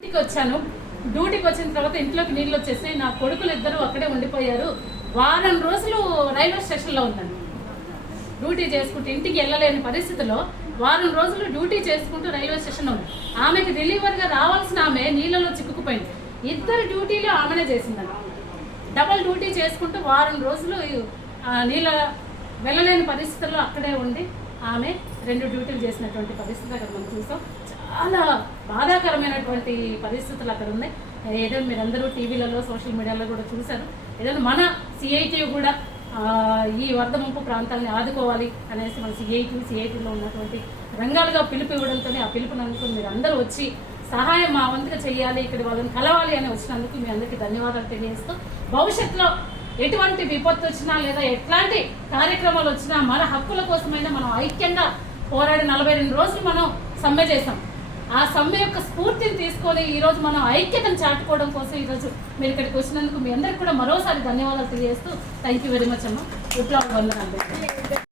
డ్యూటీకి వచ్చాను డ్యూటీకి వచ్చిన తర్వాత ఇంట్లోకి నీళ్ళు వచ్చేసి నా కొడుకులు ఇద్దరు అక్కడే ఉండిపోయారు. వారం రోజులు రైల్వే స్టేషన్లో ఉన్నాను. డ్యూటీ చేసుకుంటూ ఇంటికి వెళ్ళలేని పరిస్థితిలో వారం రోజులు డ్యూటీ చేసుకుంటూ రైల్వే స్టేషన్లో ఉంది ఆమెకి డెలివరీగా రావాల్సిన ఆమె నీళ్ళలో చిక్కుకుపోయింది. ఇద్దరు డ్యూటీలు ఆమెనే చేసింది డబల్ డ్యూటీ చేసుకుంటూ వారం రోజులు నీళ్ళ వెళ్ళలేని పరిస్థితుల్లో అక్కడే ఉండి ఆమె రెండు డ్యూటీలు చేసినటువంటి పరిస్థితి అక్కడ మనం చూసాం. చాలా బాధాకరమైనటువంటి పరిస్థితులు అక్కడ ఉన్నాయి. ఏదో మీరందరూ టీవీలలో సోషల్ మీడియాలో కూడా చూశారు. ఏదో మన సిఐటి కూడా ఈ వరద ముంపు ప్రాంతాలని ఆదుకోవాలి అనేసి మన సిఐటి సిఐటిలో ఉన్నటువంటి రంగాలుగా పిలుపు ఇవ్వడంతోనే ఆ పిలుపుని అందుకుని మీరు అందరూ వచ్చి సహాయం మా వంతుగా చేయాలి ఇక్కడ వాళ్ళని కలవాలి అని వచ్చినందుకు మీ అందరికీ ధన్యవాదాలు తెలియజేస్తూ భవిష్యత్తులో ఎటువంటి విపత్తు వచ్చినా లేదా ఎట్లాంటి కార్యక్రమాలు వచ్చినా మన హక్కుల కోసమైనా మనం ఐక్యంగా పోరాడి నలభై రెండు రోజులు మనం సమ్మె చేసాం ఆ సమ్మె యొక్క స్ఫూర్తిని తీసుకొని ఈరోజు మనం ఐక్యతను చాటుకోవడం కోసం ఈరోజు మీరు ఇక్కడికి వచ్చినందుకు మీ అందరికి కూడా మరోసారి ధన్యవాదాలు తెలియజేస్తూ థ్యాంక్ యూ వెరీ మచ్ అమ్మ. విప్లవ వందనాలు.